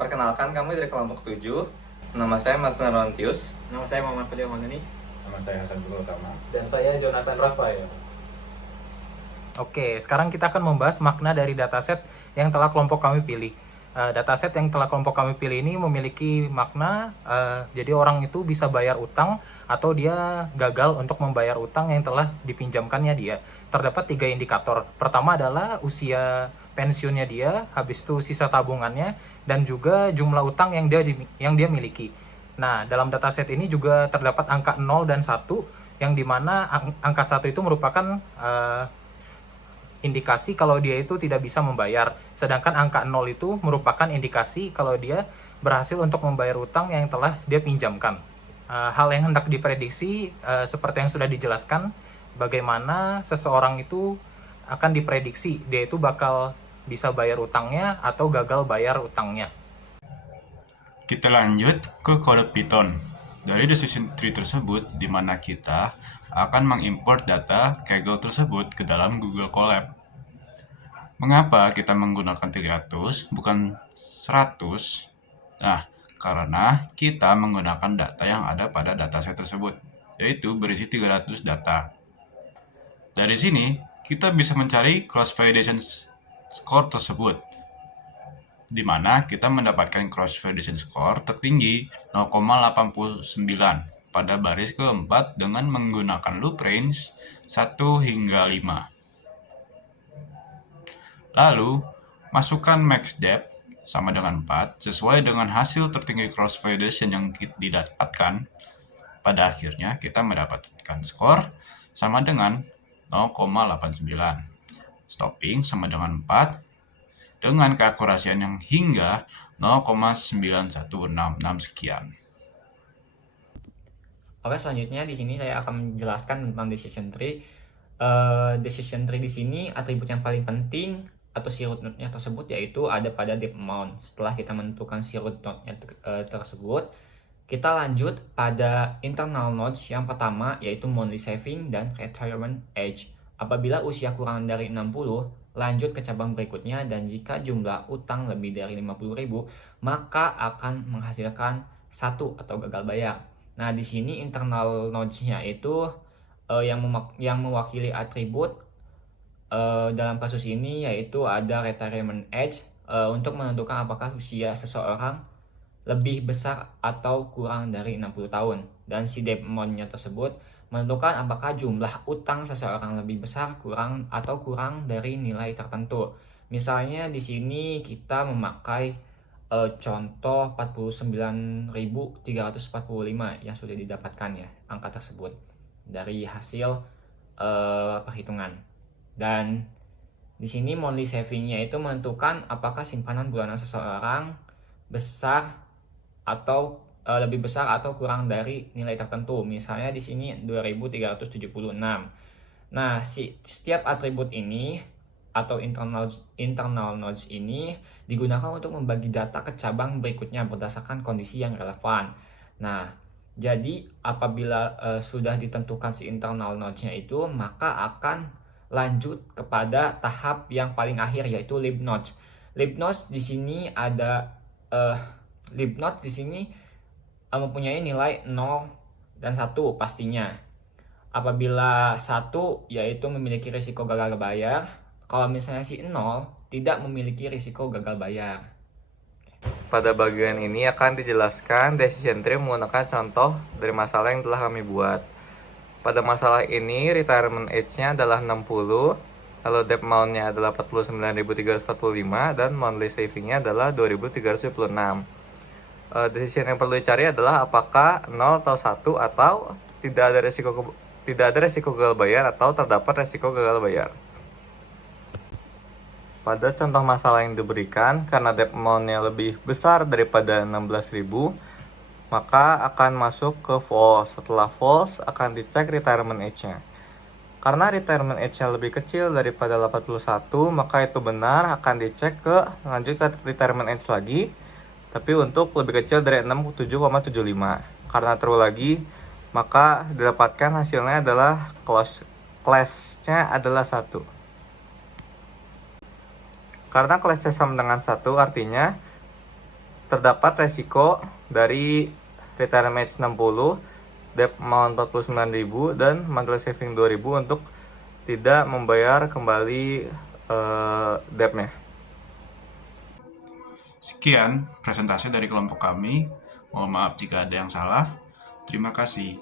Perkenalkan, kami dari kelompok 7. Nama saya Mas Narontius. Nama saya Muhammad Fadil Manuni. Nama saya Hasan Bulu Utama. Dan saya Jonathan Rafael. Oke, sekarang kita akan membahas makna dari dataset yang telah kelompok kami pilih. Dataset yang telah kelompok kami pilih ini memiliki makna, jadi orang itu bisa bayar utang atau dia gagal untuk membayar utang yang telah dipinjamkannya dia. Terdapat 3 indikator. Pertama adalah usia pensiunnya dia, habis itu sisa tabungannya, dan juga jumlah utang yang dia miliki. Nah, dalam dataset ini juga terdapat angka 0 dan 1, yang dimana angka 1 itu merupakan indikasi kalau dia itu tidak bisa membayar. Sedangkan angka 0 itu merupakan indikasi kalau dia berhasil untuk membayar utang yang telah dia pinjamkan. Hal yang hendak diprediksi seperti yang sudah dijelaskan, bagaimana seseorang itu akan diprediksi dia itu bakal bisa bayar utangnya atau gagal bayar utangnya. Kita lanjut ke kode Python. Dari decision tree tersebut, di mana kita akan mengimport data Kaggle tersebut ke dalam Google Colab. Mengapa kita menggunakan 300 bukan 100? Nah, karena kita menggunakan data yang ada pada dataset tersebut, yaitu berisi 300 data. Dari sini, kita bisa mencari cross validation score tersebut, di mana kita mendapatkan cross validation score tertinggi 0,89 pada baris keempat dengan menggunakan loop range 1 hingga 5. Lalu, masukkan max depth sama dengan 4 sesuai dengan hasil tertinggi cross validation yang didapatkan. Pada akhirnya, kita mendapatkan skor sama dengan 0,89. Stopping sama dengan 4 dengan keakurasian yang hingga 0,9166 sekian. Oke, selanjutnya di sini saya akan menjelaskan tentang decision tree. Decision tree di sini atribut yang paling penting atau si root node-nya tersebut yaitu ada pada depth amount. Setelah kita menentukan si root node-nya tersebut, kita lanjut pada internal nodes yang pertama yaitu monthly saving dan retirement age. Apabila usia kurang dari 60, lanjut ke cabang berikutnya, dan jika jumlah utang lebih dari 50.000, maka akan menghasilkan 1 atau gagal bayar. Nah, di sini internal nodes-nya itu yang mewakili atribut dalam kasus ini yaitu ada retirement age untuk menentukan apakah usia seseorang lebih besar atau kurang dari 60 tahun. Dan si depth amount-nya tersebut menentukan apakah jumlah utang seseorang lebih besar kurang dari nilai tertentu. Misalnya di sini kita memakai contoh 49.345 yang sudah didapatkan ya angka tersebut dari hasil perhitungan. Dan di sini monthly saving-nya itu menentukan apakah simpanan bulanan seseorang besar atau lebih besar atau kurang dari nilai tertentu. Misalnya di sini 2.376. Nah, setiap atribut ini atau internal nodes ini digunakan untuk membagi data ke cabang berikutnya berdasarkan kondisi yang relevan. Nah, jadi apabila sudah ditentukan si internal nodes-nya itu, maka akan lanjut kepada tahap yang paling akhir yaitu lib nodes. Lib nodes di sini ada lib nodes di sini mempunyai nilai 0 dan 1 pastinya. Apabila 1 yaitu memiliki risiko gagal bayar, kalau misalnya si 0 tidak memiliki risiko gagal bayar. Pada bagian ini akan dijelaskan decision tree menggunakan contoh dari masalah yang telah kami buat. Pada masalah ini, retirement age-nya adalah 60, lalu depth amount-nya adalah 49.345, dan monthly saving-nya adalah 2.376. Decision yang perlu dicari adalah apakah 0 atau 1 atau tidak ada resiko gagal bayar atau terdapat resiko gagal bayar. Pada contoh masalah yang diberikan, karena depth amount-nya lebih besar daripada 16.000, maka akan masuk ke false. Setelah false, akan dicek retirement age-nya. Karena retirement age-nya lebih kecil daripada 81, maka itu benar, akan dicek lanjut ke retirement age lagi, tapi untuk lebih kecil dari 67,75. Karena true lagi, maka didapatkan hasilnya adalah class-nya adalah 1. Karena class-nya sama dengan 1, artinya terdapat resiko dari retirement age 60, debt amount 49.000 dan monthly saving 2.000 untuk tidak membayar kembali debt-nya. Sekian presentasi dari kelompok kami. Mohon maaf jika ada yang salah. Terima kasih.